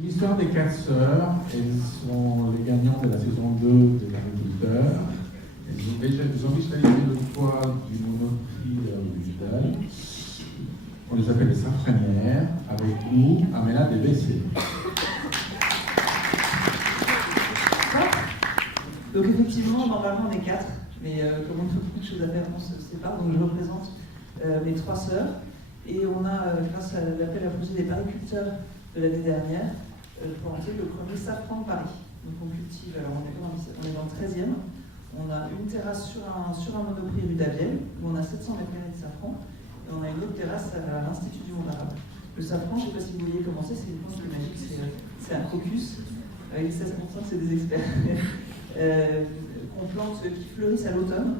L'histoire des 4 sœurs, elles sont les gagnantes de la saison 2 de l'agriculteur. Elles ont visualisé le poids du monoprix digital. On les appelle les safranières, avec nous, Amena DBC. Donc effectivement, normalement on est 4, mais comme on a beaucoup de choses à faire, on se sépare. Donc je représente mes 3 sœurs. Et on a, grâce à l'appel à projet des pariculteurs de l'année dernière, planté le premier safran de Paris. Donc on cultive, alors on est dans le 13e, on a une terrasse sur un monoprix rue d'Avielle, où on a 700 mètres carrés de safran, et on a une autre terrasse à l'Institut du Monde Arabe. Le safran, je ne sais pas si vous voyez comment c'est une plante magique, c'est un crocus, avec 16% c'est des experts, qu'on plante, qui fleurissent à l'automne.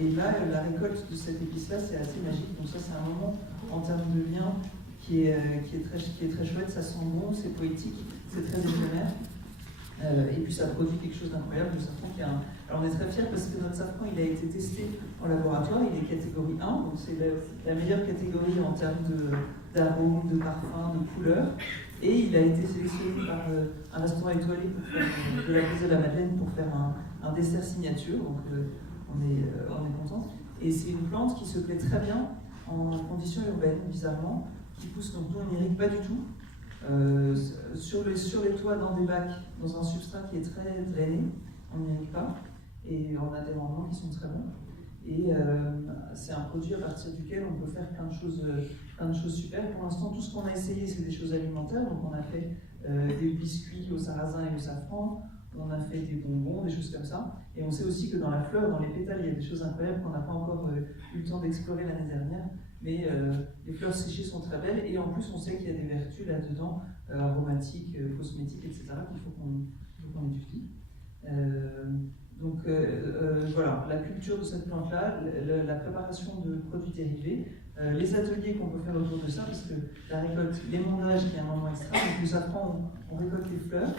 Et là, la récolte de cette épice-là, c'est assez magique. Donc ça, c'est un moment en termes de lien qui est très chouette. Ça sent bon, c'est poétique, c'est très éphémère. Et puis ça produit quelque chose d'incroyable. Le safran Alors on est très fiers parce que notre safran, il a été testé en laboratoire. Il est catégorie 1, donc c'est la meilleure catégorie en termes d'arôme, de parfum, de couleur. Et il a été sélectionné par un restaurant étoilé de la Place de la Madeleine pour faire un dessert signature. Donc, on est content. Et c'est une plante qui se plaît très bien en conditions urbaines, bizarrement, qui pousse, donc nous on n'irrigue pas du tout. Sur les toits, dans des bacs, dans un substrat qui est très drainé, on n'irrigue pas. Et on a des rendements qui sont très bons. Et c'est un produit à partir duquel on peut faire plein de choses super. Pour l'instant, tout ce qu'on a essayé, c'est des choses alimentaires. Donc on a fait des biscuits au sarrasin et au safran, on a fait des bonbons, des choses comme ça. Et on sait aussi que dans la fleur, dans les pétales, il y a des choses incroyables qu'on n'a pas encore eu le temps d'explorer l'année dernière. Mais les fleurs séchées sont très belles. Et en plus, on sait qu'il y a des vertus là-dedans, aromatiques, cosmétiques, etc., qu'il faut qu'on étudie. Voilà, la culture de cette plante-là, la préparation de produits dérivés, les ateliers qu'on peut faire autour de ça, parce que la récolte, l'émondage qui est un moment extra, donc nous apprend, on récolte les fleurs,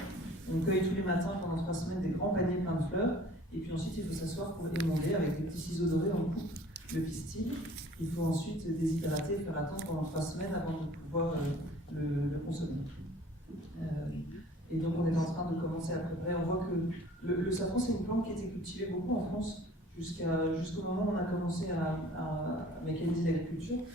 on cueille tous les matins pendant 3 semaines des grands paniers pleins de fleurs, et puis ensuite il faut s'asseoir pour émonder avec des petits ciseaux dorés, on coupe le pistil, il faut ensuite déshydrater et faire attendre pendant 3 semaines avant de pouvoir le consommer. Et donc on est en train de commencer à préparer. On voit que le safran, c'est une plante qui était cultivée beaucoup en France jusqu'au moment où on a commencé à mécaniser l'agriculture.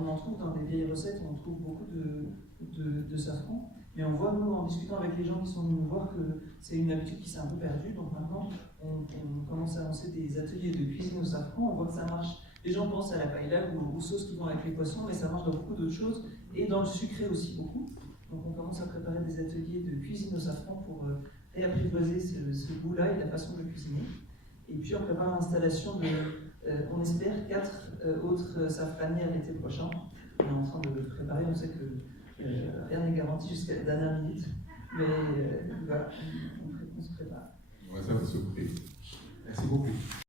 On en trouve dans des vieilles recettes, on trouve beaucoup de safran. Mais on voit, nous, en discutant avec les gens qui sont venus nous voir, que c'est une habitude qui s'est un peu perdue. Donc maintenant, on commence à lancer des ateliers de cuisine au safran. On voit que ça marche. Les gens pensent à la paella ou aux sauces qui vont avec les poissons, mais ça marche dans beaucoup d'autres choses. Et dans le sucré aussi beaucoup. Donc on commence à préparer des ateliers de cuisine au safran pour réapprivoiser ce goût-là et la façon de le cuisiner. Et puis on prépare l'installation de, on espère, 4 autres safranières l'été prochain. On est en train de le préparer, on sait que rien n'est garanti jusqu'à la dernière minute. Mais voilà, on se prépare. Ouais, ça va se surprise. Merci beaucoup.